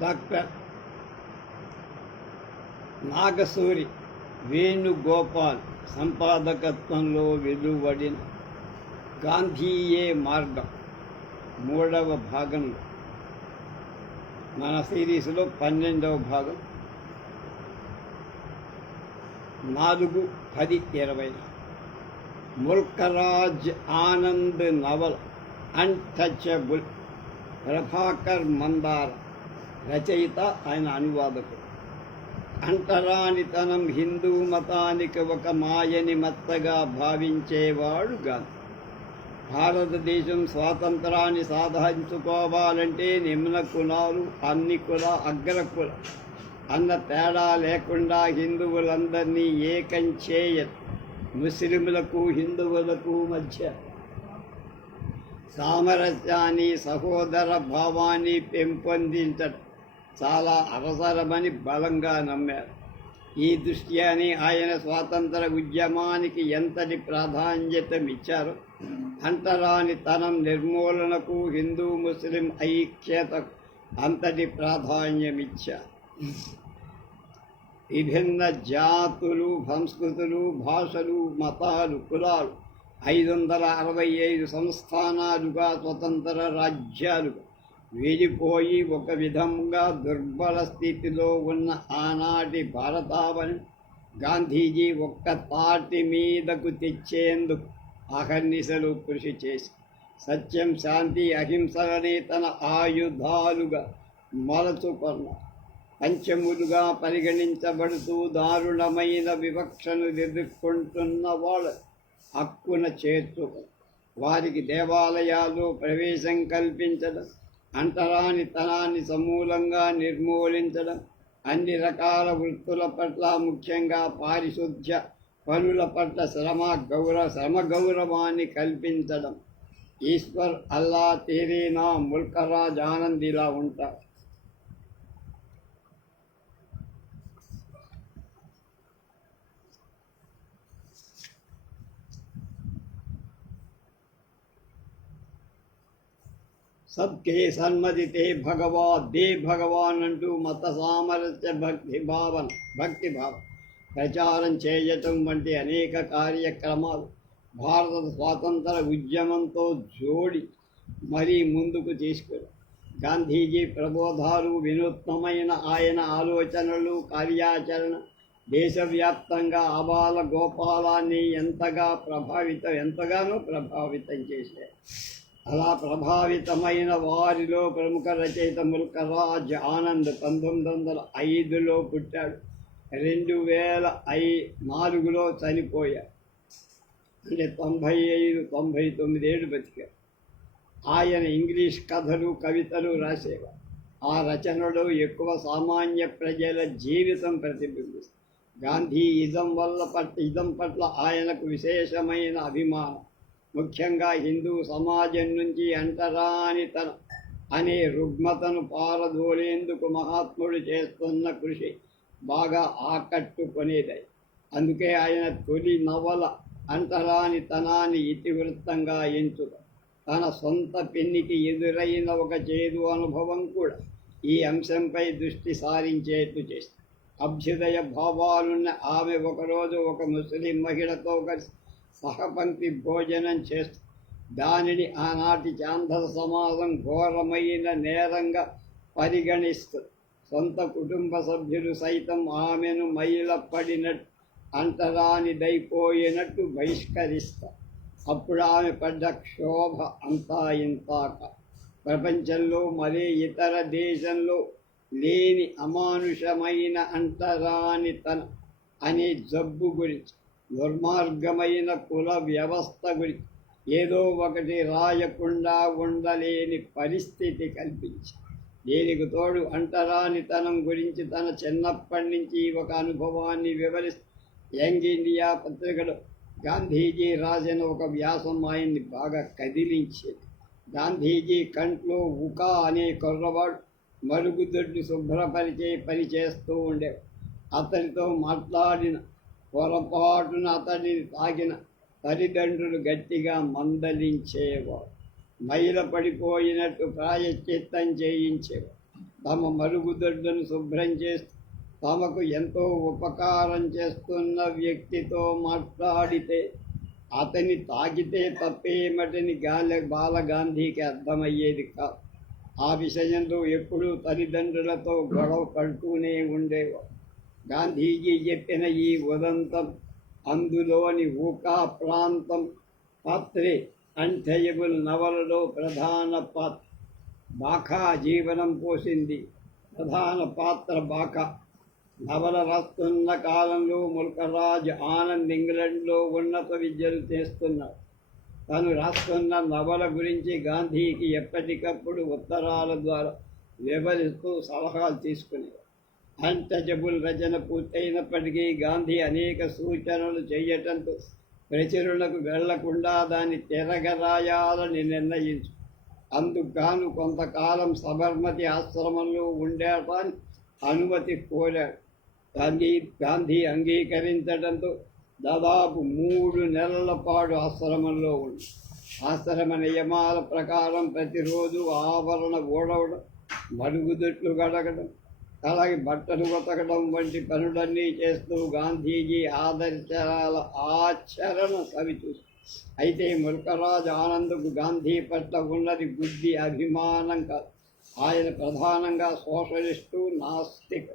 Doctor Nagasuri Venugopal సంపాదకత్వంలో వెలువడిన గాంధీయే మార్గం మూడవ భాగంలో. మన సిరీస్లో పన్నెండవ భాగం. నాలుగు పది ఇరవై ముల్కరాజ్ ఆనంద్ నవల్ అన్టచబుల్ ప్రభాకర్ మందార. రచయిత ఆయన అనువాదకుడు. అంటరానితనం హిందూ మతానికి ఒక మాయని మత్తగా భావించేవాడు గాంధీ భారతదేశం స్వాతంత్రాన్ని సాధించుకోవాలంటే నిమ్న కులాలు అన్ని కుల అగ్ర కుల. అన్న తేడా లేకుండా హిందువులందరినీ ఏకం చేయ ముస్లింలకు హిందువులకు మధ్య సామరస్యాన్ని సహోదర భావాన్ని పెంపొందించడం. చాలా అవసరమని బలంగా నమ్మారు. ఈ దృష్ట్యాని ఆయన స్వాతంత్ర ఉద్యమానికి ఎంతటి ప్రాధాన్యతమిచ్చారో అంటరాని తనం నిర్మూలనకు హిందూ ముస్లిం ఐక్యత అంతటి ప్రాధాన్యమిచ్చారు. విభిన్న జాతులు సంస్కృతులు భాషలు మతాలు కులాలు ఐదు వందల అరవై ఐదు సంస్థానాలుగా స్వతంత్ర రాజ్యాలుగా విడిపోయి ఒక విధంగా దుర్బల స్థితిలో ఉన్న ఆనాటి భారతావని గాంధీజీ ఒక్క తాటి మీదకు తెచ్చేందుకు అహర్నిశలు కృషి చేసి సత్యం శాంతి అహింసలని తన ఆయుధాలుగా మలచుకున్నారు పంచములుగా పరిగణించబడుతూ దారుణమైన వివక్షను ఎదుర్కొంటున్న వాళ్ళు హక్కున చేర్చుకు వారికి దేవాలయాలు ప్రవేశం కల్పించడం అంటరాని తనాన్ని సమూలంగా నిర్మూలించడం అన్ని రకాల వృత్తుల పట్ల ముఖ్యంగా పారిశుద్ధ్య పనుల పట్ల శ్రమ గౌరవ శ్రమ గౌరవాన్ని కల్పించడం. ఈశ్వర్ అల్లా తేరీనా ముల్కరాజ్ ఆనంద్ ఇలా ఉంటారు. సబ్కే సన్మతితే భగవా దే భగవాన్ అంటూ మత సామరస్య భక్తి భావన భక్తి భావన. ప్రచారం చేయటం వంటి అనేక కార్యక్రమాలు భారత స్వాతంత్ర ఉద్యమంతో జోడి మరీ ముందుకు తీసుకెళ్ళారు గాంధీజీ ప్రబోధాలు వినూత్నమైన ఆయన ఆలోచనలు కార్యాచరణ దేశవ్యాప్తంగా ఆబాల గోపాలాన్ని ఎంతగా ప్రభావితం ఎంతగానో ప్రభావితం చేశారు అలా ప్రభావితమైన వారిలో ప్రముఖ రచయిత ముల్కరాజ్ ఆనంద్ పంతొమ్మిది వందల ఐదులో పుట్టాడు. రెండు వేల ఐ నాలుగులో చనిపోయాడు. అంటే తొంభై ఐదు తొంభై తొమ్మిది ఏడు బతికాడు. ఆయన ఇంగ్లీష్ కథలు కవితలు రాసేవారు ఆ రచనలో ఎక్కువ సామాన్య ప్రజల జీవితం ప్రతిబింబిస్తుంది. గాంధీ ఇదం వల్ల పట్ల ఇదం పట్ల ఆయనకు విశేషమైన అభిమానం. ముఖ్యంగా హిందూ సమాజం నుంచి అంటరానితన అనే రుగ్మతను పారదోలేందుకు మహాత్ముడు చేస్తున్న కృషి బాగా ఆకట్టుకునేది. అందుకే ఆయన తొలి నవల అంటరానితనాన్ని ఇతివృత్తంగా ఎంచుక తన సొంత పెన్నికి ఎదురైన ఒక చేదు అనుభవం కూడా ఈ అంశంపై దృష్టి సారించేట్టు చేస్తుంది అభ్యుదయ భావాలున్న ఆమె ఒకరోజు ఒక ముస్లిం మహిళతో కలిసి సహపంక్తి భోజనం చేస్తూ దానిని ఆనాటి చాందర సమాజం ఘోరమైన నేరంగా పరిగణిస్తూ సొంత కుటుంబ సభ్యులు సైతం ఆమెను మైలపడినట్టు అంటరానిదైపోయినట్టు బహిష్కరిస్తారు అప్పుడు ఆమె పడ్డ క్షోభ అంతా ఇంతాక. ప్రపంచంలో మరే ఇతర దేశంలో లేని అమానుషమైన అంటరానితన అనే జబ్బు గురించి దుర్మార్గమైన కుల వ్యవస్థ గురించి ఏదో ఒకటి రాయకుండా ఉండలేని పరిస్థితి కల్పించి దీనికి తోడు అంటరానితనం గురించి తన చిన్నప్పటి నుంచి ఒక అనుభవాన్ని వివరిస్తూ యంగ్ ఇండియా పత్రికలో గాంధీజీ రాసిన ఒక వ్యాసం ఆయన్ని బాగా కదిలించేది. గాంధీజీ కంట్లో ఉకా అనే కుర్రవాడు మరుగుదొడ్డు శుభ్రపరిచే పని చేస్తూ ఉండేవాడు. అతనితో మాట్లాడిన పొరపాటున అతడిని తాకిన తల్లిదండ్రులు గట్టిగా మందలించేవారు. మైల పడిపోయినట్టు ప్రాయశ్చిత్తం చేయించేవారు. తమ మరుగుదొడ్లను శుభ్రం చేస్తూ తమకు ఎంతో ఉపకారం చేస్తున్న వ్యక్తితో మాట్లాడితే అతని తాకితే తప్పేమటని గాలి బాలగాంధీకి అర్థమయ్యేది కాదు. ఆ విషయంలో ఎప్పుడూ తల్లిదండ్రులతో గొడవ పడుతూనే ఉండేవాడు గాంధీజీ చెప్పిన ఈ ఉదంతం అందులోని ఊకా ప్రాంతం పాత్రే అంటయబుల్ నవలలో ప్రధాన పాత్ర బాకా జీవనం పోసింది. ప్రధాన పాత్ర బాకా నవల రాస్తున్న కాలంలో ముల్కరాజ్ ఆనంద్ ఇంగ్లండ్లో ఉన్నత విద్యలు చేస్తున్నారు తను రాస్తున్న నవల గురించి గాంధీకి ఎప్పటికప్పుడు ఉత్తరాల ద్వారా వివరిస్తూ సలహాలు తీసుకునేవారు. అన్టచబుల్ రచన పూర్తయినప్పటికీ గాంధీ అనేక సూచనలు చేయటంతో ప్రచురణకు వెళ్ళకుండా దాన్ని తిరగరాయాలని నిర్ణయించు. అందుకు కొంతకాలం సబర్మతి ఆశ్రమంలో ఉండటానికి అనుమతి కోరాడు. గాంధీ గాంధీ అంగీకరించడంతో దాదాపు మూడు నెలల పాటు ఆశ్రమంలో ఉంది ఆశ్రమ నియమాల ప్రకారం ప్రతిరోజు ఆవరణ ఊడవడం మరుగుదొట్లు గడగడం అలాగే బట్టలు ఉతకడం వంటి పనులన్నీ చేస్తూ గాంధీజీ ఆదర్శాల ఆచరణ సవిచూసి అయితే ముల్కరాజ్ ఆనంద్కు గాంధీ పట్ల ఉన్నది బుద్ధి అభిమానం కాదు. ఆయన ప్రధానంగా సోషలిస్టు నాస్తిక్.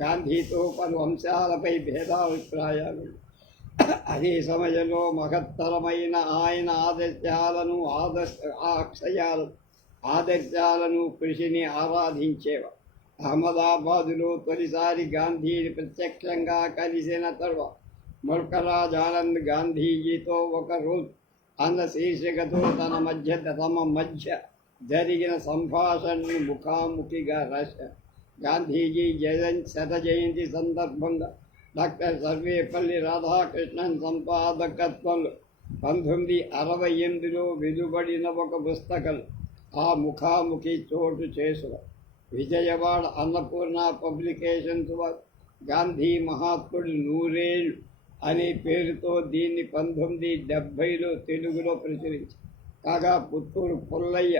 గాంధీతో పలు అంశాలపై భేదాభిప్రాయాలు. అదే సమయంలో మహత్తరమైన ఆయన ఆదర్శాలను ఆదర్శ అక్షయాలు ఆదర్శాలను కృషిని ఆరాధించేవారు. అహ్మదాబాదులో తొలిసారి గాంధీని ప్రత్యక్షంగా కలిసిన తరువాత ముల్కరాజ్ ఆనంద్ గాంధీజీతో ఒకరోజు అన్న శీర్షికతో తన మధ్య తమ మధ్య జరిగిన సంభాషణను ముఖాముఖిగా రాశారు. గాంధీజీ జయంతి శత జయంతి సందర్భంగా డాక్టర్ సర్వేపల్లి రాధాకృష్ణన్ సంపాదకత్వంలో పంతొమ్మిది అరవై ఎనిమిదిలో వెలువడిన ఒక పుస్తకం ఆ ముఖాముఖి చోటు చేసువ విజయవాడ అన్నపూర్ణ పబ్లికేషన్స్ గాంధీ మహాత్ముడు నూరేళ్ళు అనే పేరుతో దీన్ని పంతొమ్మిది డెబ్భైలో తెలుగులో ప్రచురించి కాగా పుత్తూరు పుల్లయ్య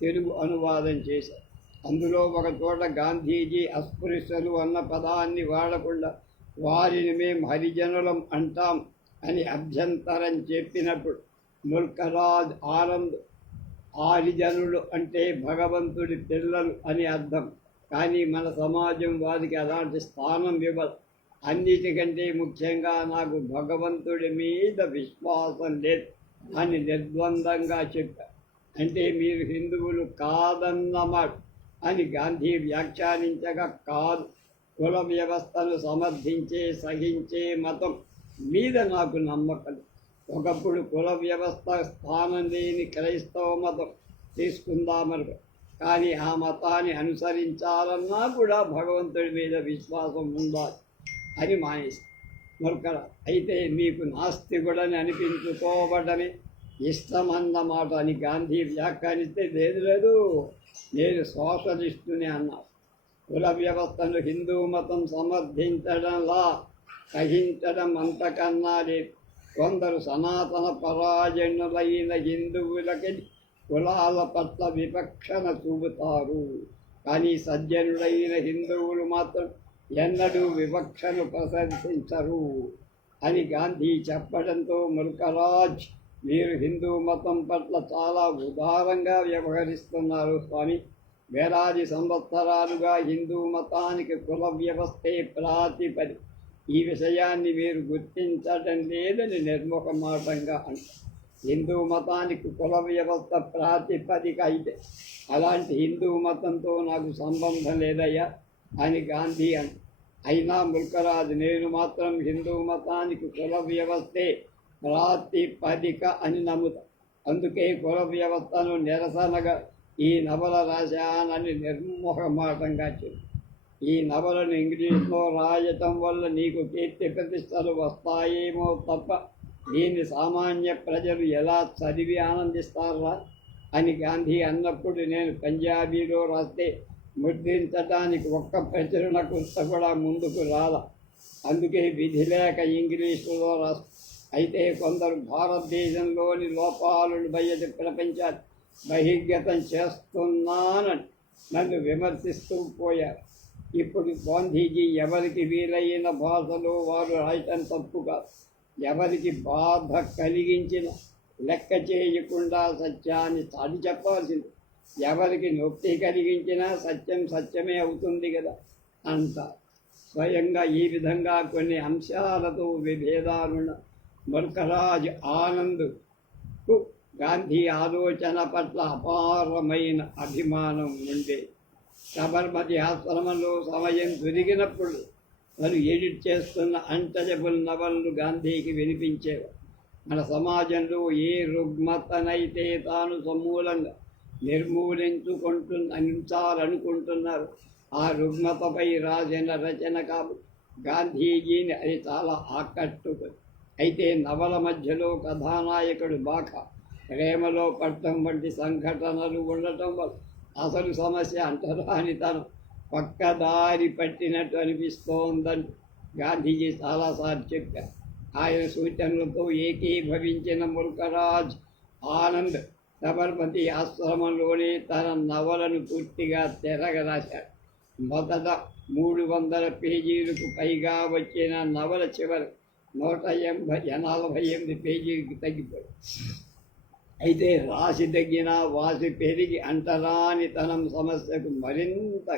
తెలుగు అనువాదం చేశారు అందులో ఒక చోట గాంధీజీ అస్పృశ్యలు అన్న పదాన్ని వాడకుండా వారిని మేము హరిజనులం అంటాం అని అభ్యంతరం చెప్పినప్పుడు ముల్కరాజ్ ఆనంద్ ఆరిజనులు అంటే భగవంతుడి పిల్లలు అని అర్థం. కానీ మన సమాజం వారికి అలాంటి స్థానం ఇవ్వదు. అన్నిటికంటే ముఖ్యంగా నాకు భగవంతుడి మీద విశ్వాసం లేదు అని నిర్ద్వందంగా చెప్పారు అంటే మీరు హిందువులు కాదన్నమాట అని గాంధీ వ్యాఖ్యానించగా కాదు. కుల వ్యవస్థను సమర్థించే సహించే మతం మీద నాకు నమ్మకం ఒకప్పుడు కుల వ్యవస్థ స్థానం లేని క్రైస్తవ మతం తీసుకుందామను. కానీ ఆ మతాన్ని అనుసరించాలన్నా కూడా భగవంతుడి మీద విశ్వాసం ఉండాలి అని మానేసి మరొకర అయితే మీకు నాస్తికుడని అనిపించుకోవడమే. ఇష్టమన్నమాట అని గాంధీ వ్యాఖ్యానిస్తే లేదు లేదు నేను సోషలిస్టుని అన్నాను కుల వ్యవస్థను హిందూ మతం సమర్థించడంలా సహించడం అంతకన్నా లేదు. కొందరు సనాతన పరాజనులైన హిందువులకి కులాల పట్ల వివక్షణ చూపుతారు. కానీ సజ్జనులైన హిందువులు మాత్రం ఎన్నడూ వివక్షను ప్రశంసించరు అని గాంధీ చెప్పడంతో ముల్కరాజ్ మీరు హిందూ మతం పట్ల చాలా ఉదారంగా వ్యవహరిస్తున్నారు స్వామి. వేలాది సంవత్సరాలుగా హిందూ మతానికి కుల వ్యవస్థే ప్రాతిపది ఈ విషయాన్ని మీరు గుర్తించటం లేదని నిర్ముఖమాటంగా అంటారు. హిందూ మతానికి కుల వ్యవస్థ ప్రాతిపదిక అయితే అలాంటి హిందూ మతంతో నాకు సంబంధం లేదయ్యా అని గాంధీ అని అయినా ముల్కరాజు నేను మాత్రం హిందూ మతానికి కుల వ్యవస్థే ప్రాతిపదిక అని నమ్ముతా. అందుకే కుల వ్యవస్థను నిరసనగా ఈ నవల రాశానని నిర్మోహమాటంగా చెప్పి. ఈ నవలను ఇంగ్లీష్లో రాయటం వల్ల నీకు కీర్తి ప్రతిష్టలు వస్తాయేమో తప్ప దీన్ని సామాన్య ప్రజలు ఎలా చదివి ఆనందిస్తారా? అని గాంధీ అన్నప్పుడు నేను పంజాబీలో రాస్తే ముద్రించడానికి ఒక్క ప్రచురణ కుర్త కూడా ముందుకు రాల. అందుకే విధి లేక ఇంగ్లీషులో రా అయితే కొందరు భారతదేశంలోని లోపాలను బయట ప్రపంచాన్ని బహిర్గతం చేస్తున్నానని నన్ను విమర్శిస్తూ పోయారు. ఇప్పుడు గాంధీజీ ఎవరికి వీలైన భాషలో వారు రాయటం తప్పుగా ఎవరికి బాధ కలిగించిన లెక్క చేయకుండా సత్యాన్ని చాటి చెప్పాల్సింది. ఎవరికి నొప్పి కలిగించినా సత్యం సత్యమే అవుతుంది కదా అంత. స్వయంగా ఈ విధంగా కొన్ని అంశాలతో విభేదాలున్న ముల్కరాజ్ ఆనంద్ గాంధీ ఆలోచన పట్ల అపారమైన అభిమానం ఉండేది సబర్మతి ఆశ్రమంలో సమయం దొరికినప్పుడు వారు ఎడిట్ చేస్తున్న అంటజబుల్ నవళ్ళు గాంధీకి వినిపించేవారు మన సమాజంలో ఏ రుగ్మతనైతే తాను సమూలంగా నిర్మూలించుకుంటున్న అందించాలనుకుంటున్నారు ఆ రుగ్మతపై రాసిన రచన కాదు గాంధీజీని అది చాలా ఆకట్టుకుంది. అయితే నవల మధ్యలో కథానాయకుడు బాక ప్రేమలో పడటం వంటి సంఘటనలు ఉండటం వల్ల అసలు సమస్య అంటారు అని తను పక్కదారి పట్టినట్టు అనిపిస్తోందని గాంధీజీ చాలాసార్లు చెప్పారు. ఆయన సూచనలతో ఏకీభవించిన ముల్కరాజ్ ఆనంద్ సబర్మతి ఆశ్రమంలోనే తన నవలను పూర్తిగా తెరగరాశాడు మొదట మూడు వందల పేజీలకు పైగా వచ్చిన నవల చివరి నూట ఎనభై నలభై ఎనిమిది పేజీలకు తగ్గిపోయి అయితే రాశి తగ్గిన వాసి పెరిగి అంటరానితనం సమస్యకు మరింత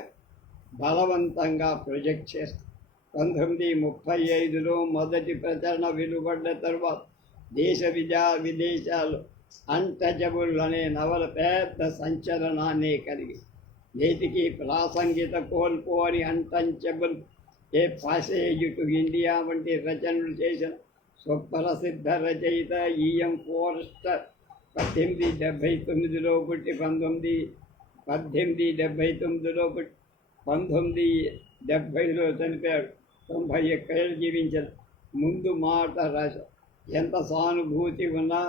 బలవంతంగా ప్రొజెక్ట్ చేస్తుంది పంతొమ్మిది ముప్పై ఐదులో మొదటి ప్రచరణ వెలువడ్డ తరువాత దేశ విద్యా విదేశాలు అన్టచబుల్ అనే నవల పెద్ద సంచలనాన్ని కలిగి. నేటికి ప్రాసంగిత కోల్పోని untouchable a passage to India వంటి రచనలు చేసిన సుప్రసిద్ధ రచయిత ఈఎం ఫోరెస్టర్ పద్దెనిమిది డెబ్భై తొమ్మిదిలో పుట్టి పంతొమ్మిది పద్దెనిమిది డెబ్భై తొమ్మిదిలో పుట్టి పంతొమ్మిది డెబ్భైలో చనిపోయాడు. తొంభై ఒక్కేళ్ళు జీవించారు ముందు మాట రాశారు ఎంత సానుభూతి ఉన్నా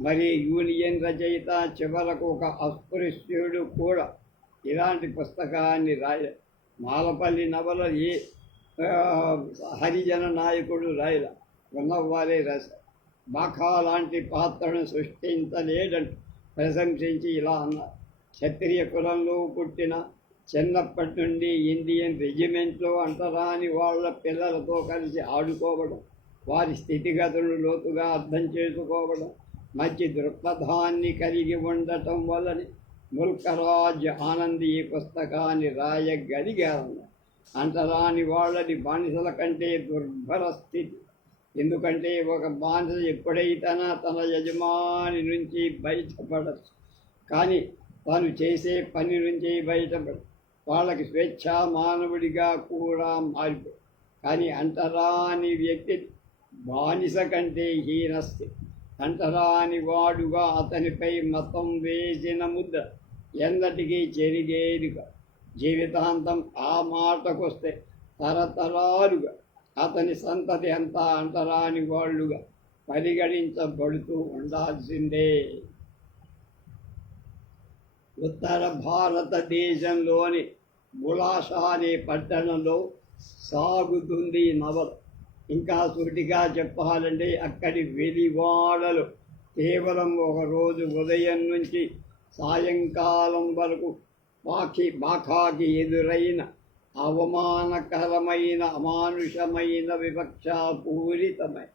మరి యూనియన్ రచయిత చివరకు ఒక అస్పృశ్యుడు కూడా ఇలాంటి పుస్తకాన్ని రాయ మాలపల్లి నవల ఏ హరిజన నాయకుడు రాయల. ఉన్నవారే రాశారు బాఖా లాంటి పాత్రను సృష్టించలేడంటూ ప్రశంసించి ఇలా అన్నారు క్షత్రియ కులంలో పుట్టిన చిన్నప్పటి నుండి ఇండియన్ రెజిమెంట్లో అంటరాని వాళ్ళ పిల్లలతో కలిసి ఆడుకోవడం వారి స్థితిగతులను లోతుగా అర్థం చేసుకోవడం మంచి దృక్పథాన్ని కలిగి ఉండటం వల్లని ముల్కరాజ్ ఆనంద్ ఈ పుస్తకాన్ని రాయగలిగారన్న. అంటరాని వాళ్ళని బానిసల కంటే దుర్భర స్థితి. ఎందుకంటే ఒక బానిస ఎప్పుడైతేనా తన యజమాని నుంచి బయటపడచ్చు కానీ తాను చేసే పని నుంచి బయటపడు వాళ్ళకి స్వేచ్ఛ మానవుడిగా కూడా మారిపోయి కానీ అంటరాని వ్యక్తి బానిస కంటే హీనస్థి. అంటరాని వాడుగా అతనిపై మతం వేసిన ముద్ద ఎన్నటికీ చెరిగేదిగా జీవితాంతం ఆ మాటకొస్తే తరతరాలుగా అతని సంతతి అంతా అంటరాని వాళ్ళుగా పరిగణించబడుతూ ఉండాల్సిందే. ఉత్తర భారతదేశంలోని బులాషా అనే పట్టణంలో సాగుతుంది నవలు. నవల ఇంకా సూటిగా చెప్పాలంటే అక్కడి వెలివాడలు కేవలం ఒక రోజు ఉదయం నుంచి సాయంకాలం వరకు బాకి బాకాకి ఎదురైన అవమానకరమైన అమానుషమైన వివక్షాపూరితమైన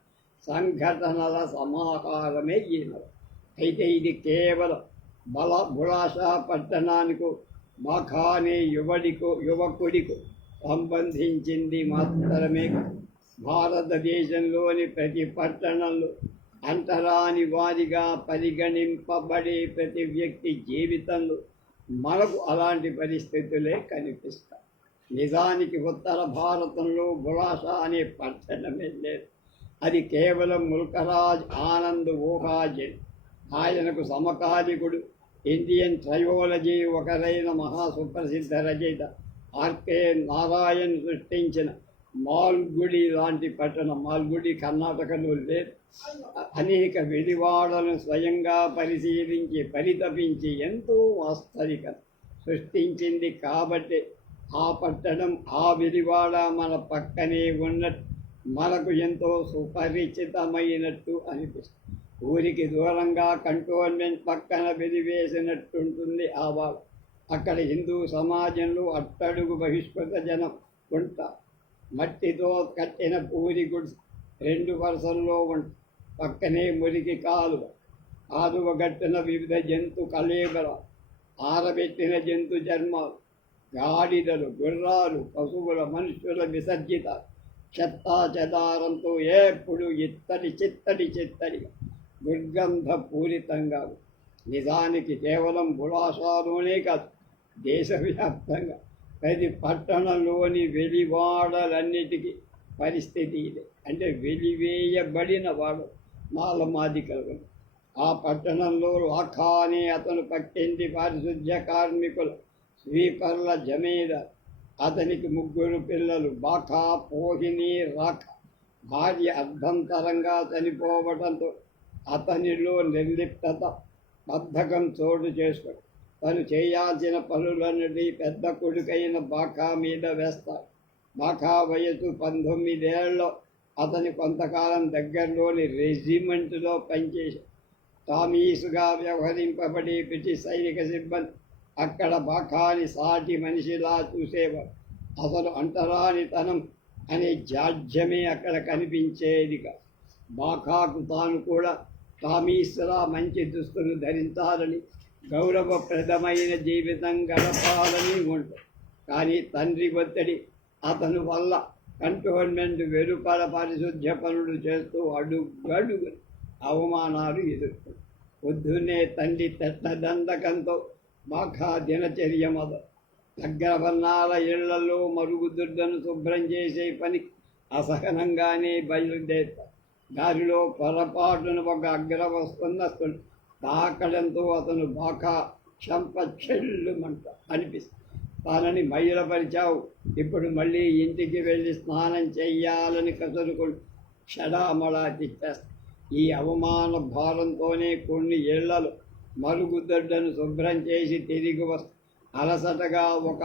సంఘటనల సమాహారమే ఈ అయితే ఇది కేవలం బల బులాషా పట్టణానికి మఖానే యువడికో యువకుడికో సంబంధించింది మాత్రమే భారతదేశంలోని ప్రతి పట్టణంలో అంతరాని వారిగా పరిగణింపబడే ప్రతి వ్యక్తి జీవితంలో మనకు అలాంటి పరిస్థితులే కనిపిస్తాయి. నిజానికి ఉత్తర భారతంలో బులాషా అనే పట్టణమే లేదు. అది కేవలం ముల్కరాజ్ ఆనంద్ ఊహాజన్ ఆయనకు సమకాలికుడు ఇండియన్ ట్రయోలజీ ఒకరైన మహాసుప్రసిద్ధ రచయిత ఆర్కే నారాయణ్ సృష్టించిన మాల్గుడి లాంటి పట్టణం. మాల్గుడి కర్ణాటకలో లేదు. అనేక విడివాడలను స్వయంగా పరిశీలించి పరితపించి ఎంతో వాస్తవికత సృష్టించింది కాబట్టి ఆ పట్టణం ఆ విరివాడ మన పక్కనే ఉన్నట్టు మనకు ఎంతో సుపరిచితమైనట్టు అనిపిస్తుంది. ఊరికి దూరంగా కంటోన్మెంట్ పక్కన వెలివేసినట్టుంటుంది ఆ వాడ అక్కడ హిందూ సమాజంలో అట్టడుగు బహిష్కృత జనం ఉంటా. మట్టితో కట్టిన పూరి గుడిసె రెండు వరుసల్లో ఉంట పక్కనే మురికి కాలువ. ఆదువగట్టిన వివిధ జంతు కలేబర ఆరబెట్టిన జంతు చర్మాలు. గాడిదలు గుర్రాలు పశువుల మనుషుల విసర్జిత. చెత్తా చెదారంతో ఎప్పుడు ఇత్తడి చిత్తడి చిత్తడిగా దుర్గంధ పూరితంగా నిజానికి కేవలం బులాసాలోనే కాదు దేశవ్యాప్తంగా. ప్రతి పట్టణంలోని వెలివాడలన్నిటికీ పరిస్థితి ఇదే. అంటే వెలివేయబడిన వాడు మాలమాదికలు. ఆ పట్టణంలో లాఖానే అతను పక్కింటి పారిశుద్ధ్య కార్మికులు. స్వీపర్ల జమీదార్ అతనికి ముగ్గురు పిల్లలు. బాఖా పోహిని రాఖ. భార్య అర్ధంతరంగా చనిపోవడంతో అతనిలో నిర్లిప్తత బద్ధకం చోటు చేసుకుని తను చేయాల్సిన పనులన్నిటి పెద్ద కొడుకైన బాఖా మీద వేస్తాడు. బాఖా వయసు పంతొమ్మిదేళ్ళలో అతని కొంతకాలం దగ్గరలోని రెజిమెంట్లో పనిచేశాడు. టామీసుగా వ్యవహరింపబడి బ్రిటిష్ సైనిక సిబ్బంది అక్కడ బాఖాని సాటి మనిషిలా చూసేవాడు అసలు అంటరానితనం అనే జాడ్యమే అక్కడ కనిపించేదిగా బాఖాకు తాను కూడా టామీసులా మంచి దుస్తులు ధరించాలని గౌరవప్రదమైన జీవితం గడపాలని ఉంటుంది కానీ తండ్రి ఒత్తిడి అతను వల్ల కంటోన్మెంట్ వెలుపల పరిశుద్ధ్య పనులు చేస్తూ అడుగడుగు అవమానాలు ఎదుర్కొంది. పొద్దున్నే తండ్రి తెట్టదండకంతో బాగా దినచర్య మొదలు అగ్రవర్ణాల ఇళ్ళలో మరుగుదొడ్డను శుభ్రం చేసే పని అసహనంగానే బయలుదేరుతారు దారిలో పొరపాటున ఒక అగ్రవస్తున్నస్తుడు తాకడంతో అతను బాగా చంప చెల్లుమంట అనిపిస్తుంది తనని మైలపరిచావు. ఇప్పుడు మళ్ళీ ఇంటికి వెళ్ళి స్నానం చెయ్యాలని కసురుకుంటూ షడామడా తిట్టేస్తా ఈ అవమాన భారంతోనే కొన్ని ఏళ్ళలో మరుగుదొడ్డను శుభ్రం చేసి తిరిగి వస్తా అలసటగా ఒక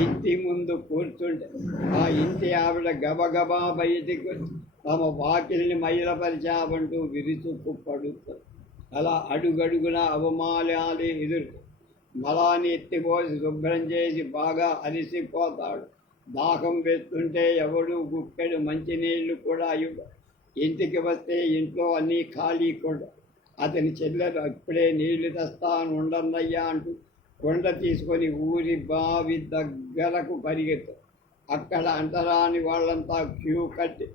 ఇంటి ముందు కూర్చుంటే ఆ ఇంటి ఆవిడ గబగబా బయటికి వచ్చి తమ వాకిల్ని మైలపరిచావంటూ విరుచుకు పడుతుంది అలా అడుగడుగున అవమానాలు ఎదురు మలాన్ని ఎత్తిపోసి శుభ్రం చేసి బాగా అలిసిపోతాడు. దాహం వేస్తుంటే ఎవడు గుక్కెడు మంచినీళ్ళు కూడా ఇవ్వ ఇంటికి వస్తే ఇంట్లో అన్నీ ఖాళీ కూడా అతని చెల్లెలు అప్పుడే నీళ్ళు తెస్తాను ఉండన్నయ్యా అంటూ కొండ తీసుకొని ఊరి బావి దగ్గరకు పరిగెత్తు. అక్కడ అంటరాని వాళ్ళంతా క్యూ కట్టి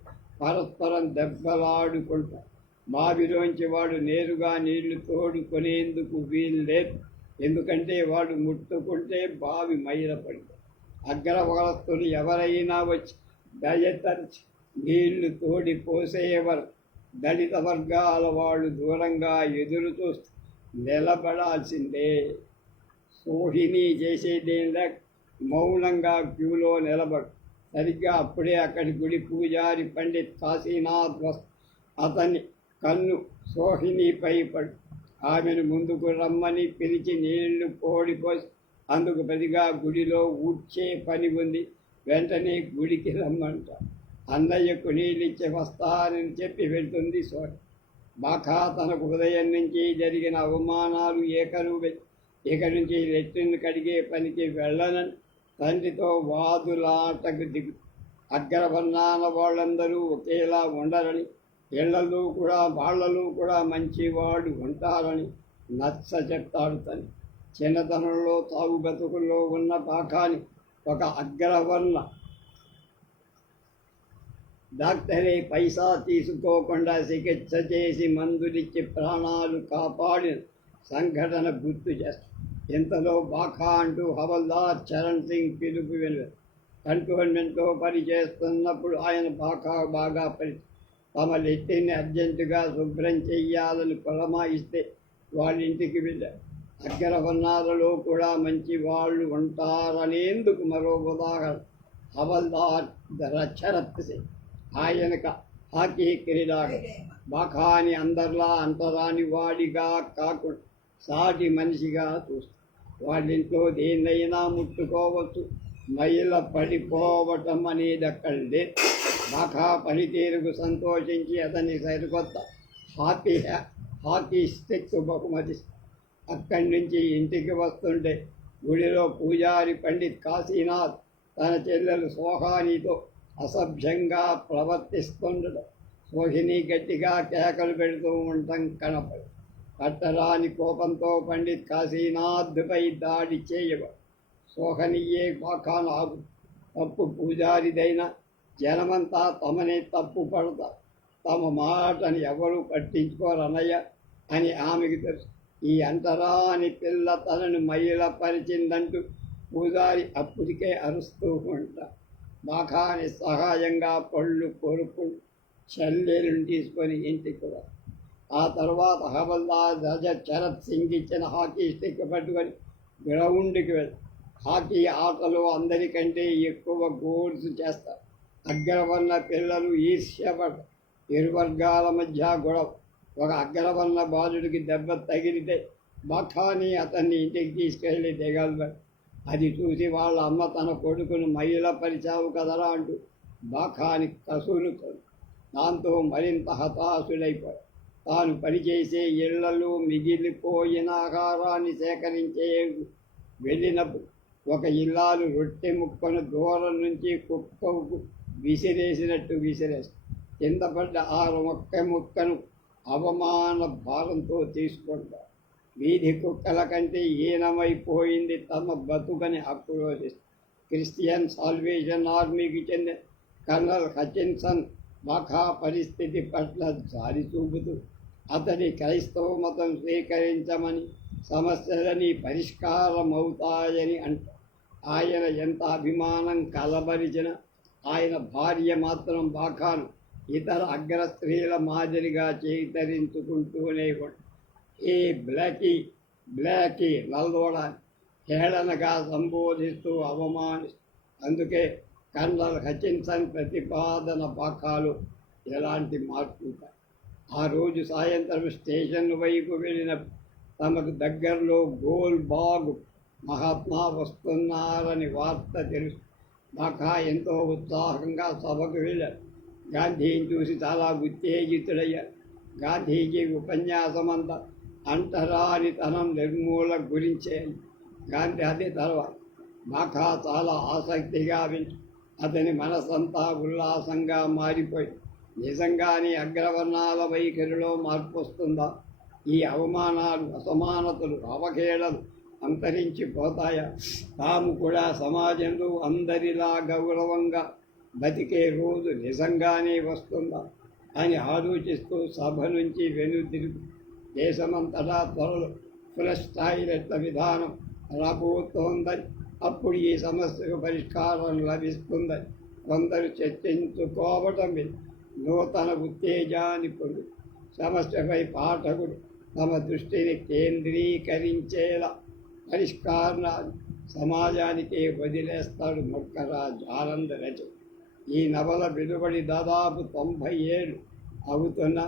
పరస్పరం దెబ్బలాడుకుంటారు. బావిలోంచి వాడు నేరుగా నీళ్ళు తోడుకొనేందుకు వీలు లేదు ఎందుకంటే వాడు ముట్టుకుంటే బావి మైలపడింది అగ్రవరస్తులు ఎవరైనా వచ్చి దయతరిచి నీళ్ళు తోడి పోసేయవరు దళిత వర్గాల వాళ్ళు దూరంగా ఎదురు చూస్తూ నిలబడాల్సిందే. సోహిని చేసేదేలా మౌనంగా క్యూలో నిలబడు. సరిగ్గా అప్పుడే అక్కడి గుడి పూజారి పండిత్ కాశీనాథ్ వస్ అతని కన్ను సోహినిపై పడు. ఆమెను ముందుకు రమ్మని పిలిచి నీళ్ళు కోడిపోసి అందుకు ప్రతిగా గుడిలో ఊడ్చే పని ఉంది. వెంటనే గుడికి రమ్మంట. అన్నయ్యకు నీళ్ళిచ్చి వస్తానని చెప్పి వెళ్తుంది సోయ బాకా తనకు ఉదయం నుంచి జరిగిన అవమానాలు ఏకలు ఇక నుంచి రెట్టిని కడిగే పనికి వెళ్ళనని తండ్రితో వాదులాటకు దిగు అగ్రవర్ణాన వాళ్ళందరూ ఒకేలా ఉండరని ఇళ్ళలో కూడా వాళ్ళలో కూడా మంచివాడు ఉంటారని నచ్చ చెప్తాడు తని. చిన్నతనంలో తాగు బతుకుల్లో ఉన్న పాకాని ఒక అగ్రవర్ణ డాక్టరే పైసా తీసుకోకుండా చికిత్స చేసి మందులిచ్చి ప్రాణాలు కాపాడిన సంఘటన గుర్తు చేస్తారు ఇంతలో బాఖా అంటూ హవల్దార్ చరణ్ సింగ్ పిలుపు విను కంటోన్మెంట్తో పనిచేస్తున్నప్పుడు ఆయన బాఖా బాగా పరి తమ లెట్టిని అర్జెంటుగా శుభ్రం చెయ్యాలని పురమాయిస్తే వాళ్ళింటికి వెళ్ళారు అగ్రవర్ణాలలో కూడా మంచి వాళ్ళు ఉంటారనేందుకు మరో ఉదాహరణ హవల్దార్ రచ్చరత్ సింగ్. ఆయనక హాకీ క్రీడాడు బాఖాని అందరిలా అంతరాని వాడిగా కాకుండా సాటి మనిషిగా చూస్తాడు వాళ్ళింట్లో దేన్నైనా ముట్టుకోవచ్చు. మహిళ పడిపోవటం అనేది అక్కడ లేదు బాఖా పనితీరుకు సంతోషించి అతని సరికొత్త హాకీ హాకీ స్టిక్ బహుమతి. అక్కడి నుంచి ఇంటికి వస్తుంటే గుడిలో పూజారి పండిత్ కాశీనాథ్ తన చెల్లెలు సోహానితో అసభ్యంగా ప్రవర్తిస్తుండడం. సోహిని గట్టిగా కేకలు పెడుతూ ఉండటం కనపడు పట్టరాని కోపంతో పండిత్ కాశీనాథ్పై దాడి చేయబడు సోహనియే బాఖానాగు తప్పు పూజారిదైన జనమంతా తమనే తప్పు పడతారు. తమ మాటని ఎవరు పట్టించుకోరనయ్య అని ఆమెకు తెలుసు. ఈ అంటరాని పిల్ల తనను పరిచిందంటూ పూజారి అప్పటికే అరుస్తూ ఉంటారు. బాఖాని సహాయంగా పళ్ళు కొరుకులు చెల్లెలను తీసుకొని ఇంటికి కూడా ఆ తర్వాత హవల్దార్ రజ చరత్ సింగ్ ఇచ్చిన హాకీ స్టిక్ పట్టుకొని గ్రౌండ్కి వెళ్ళి హాకీ ఆటలో అందరికంటే ఎక్కువ గోల్స్ చేస్తారు అగ్రవర్ణ పిల్లలు ఈర్ష్యపడ ఇరు వర్గాల మధ్య గొడవ. ఒక అగ్రవర్ణ బాలుడికి దెబ్బ తగిలితే మఖాని అతన్ని ఇంటికి తీసుకెళ్ళి దిగలబడి అది చూసి వాళ్ళ అమ్మ తన కొడుకును మహిళ పరిచావు కదరా అంటూ బాఖాని కసూలు దాంతో మరింత హతాశుడైపోయాడు తాను పనిచేసే ఇళ్ళలో మిగిలిపోయిన ఆహారాన్ని సేకరించే వెళ్ళినప్పుడు ఒక ఇల్లాలు రొట్టె ముక్కను దూరం నుంచి కుక్కకు విసిరేసినట్టు విసిరేస్తాడు కింద పడ్డ ఆ మొక్క ముక్కను అవమాన భారంతో తీసుకుంటాడు వీధి కుక్కల కంటే ఈనమైపోయింది తమ బతుకని ఆక్రోశిస్తారు క్రిస్టియన్ సాల్వేషన్ ఆర్మీకి చెందిన కర్నల్ హచిన్సన్ మఖా పరిస్థితి పట్ల జారి చూపుతూ అతని క్రైస్తవ మతం స్వీకరించమని సమస్యలని పరిష్కారమవుతాయని అంట. ఆయన ఎంత అభిమానం కలబరిచిన ఆయన భార్య మాత్రం బాఖాను ఇతర అగ్ర స్త్రీల మాదిరిగా చేతరించుకుంటూనే ఉంటాడు ఈ బ్లాకీ బ్లాకీ నల్లోడ హేళనగా సంబోధిస్తూ అవమాని అందుకే కర్నల్ హచిన్సన్ ప్రతిపాదన పాకాలు ఎలాంటి మార్పు ఆ రోజు సాయంత్రం స్టేషన్ వైపు వెళ్ళిన తమకు దగ్గరలో గోల్ బాగ్ మహాత్మా వస్తున్నారని వార్త తెలుసు. బాకా ఎంతో ఉత్సాహంగా సభకు వెళ్ళారు. గాంధీని చూసి చాలా ఉత్తేజితుడయ్యారు గాంధీజీ ఉపన్యాసం అంతా అంటరానితనం నిర్మూల గురించే. గాంధీ అది తర్వాత మాకా చాలా ఆసక్తిగా విని అతని మనసంతా ఉల్లాసంగా మారిపోయి నిజంగానే అగ్రవర్ణాల వైఖరిలో మార్పు వస్తుందా ఈ అవమానాలు అసమానతలు అవహేళలు అంతరించిపోతాయా? తాము కూడా సమాజంలో అందరిలా గౌరవంగా బతికే రోజు నిజంగానే వస్తుందా? అని ఆలోచిస్తూ సభ నుంచి వెనుదిరుగు దేశమంతటా త్వరలో ఫ్లష్ టాయిలెట్ల విధానం రాబోతోందని అప్పుడు ఈ సమస్యకు పరిష్కారం లభిస్తుందని కొందరు చర్చించుకోవటం నూతన ఉత్తేజాన్ని పొంది సమస్యపై పాఠకుడు తమ దృష్టిని కేంద్రీకరించేలా పరిష్కారాన్ని సమాజానికి వదిలేస్తాడు ముక్కరాజ్ ఆనంద రచ ఈ నవల వెలువడి దాదాపు తొంభై ఏళ్ళు అవుతున్న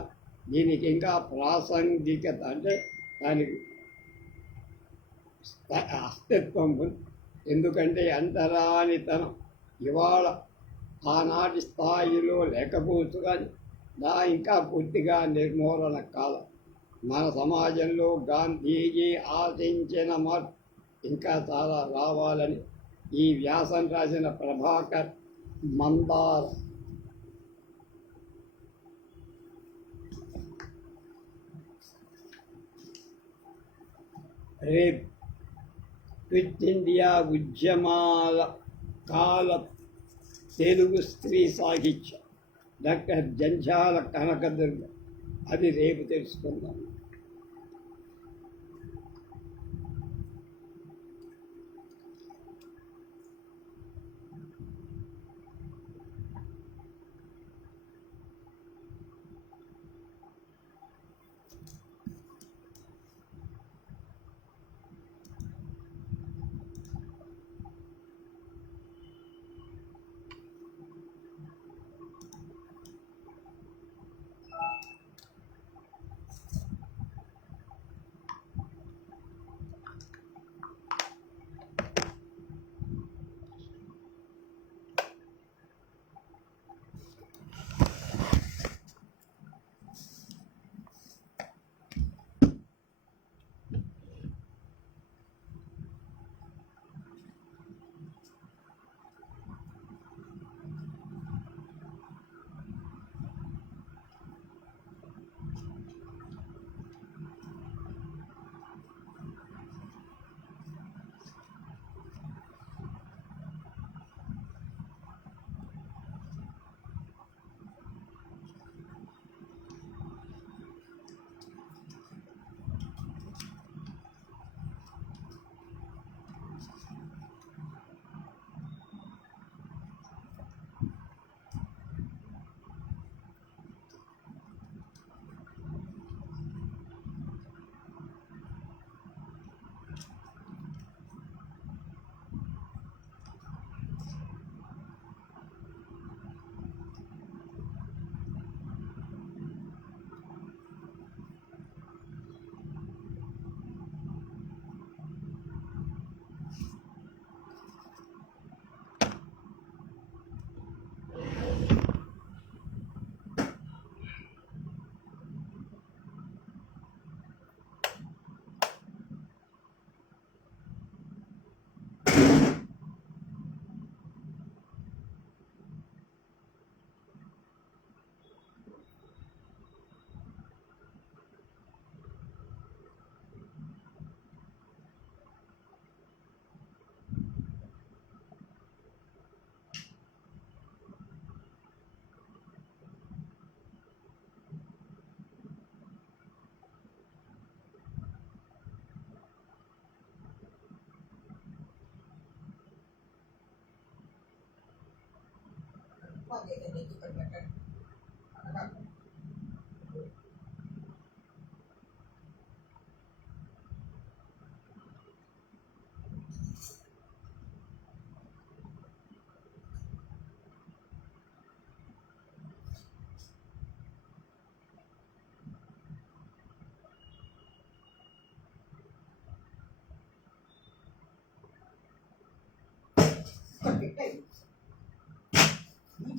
దీనికి ఇంకా ప్రాసంగికత అంటే దానికి స్థ- అస్తిత్వం ఉంది. ఎందుకంటే అంతరానితనం ఇవాళ ఆనాటి స్థాయిలో లేకపోవచ్చు కానీ దా ఇంకా పూర్తిగా నిర్మూలన కాలం. మన సమాజంలో గాంధీజీ ఆశించిన మార్పు ఇంకా చాలా రావాలని ఈ వ్యాసం రాసిన ప్రభాకర్ మందార రేప్ క్విట్ ఇండియా ఉద్యమాల కాల తెలుగు స్త్రీ సాహిత్యం. డాక్టర్ జంజాల కనకదుర్గ. అది రేపు తెలుసుకుందాం. అది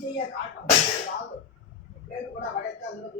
అయితే తెచ్చి ఇక్కడ పెట్టండి అడగండి.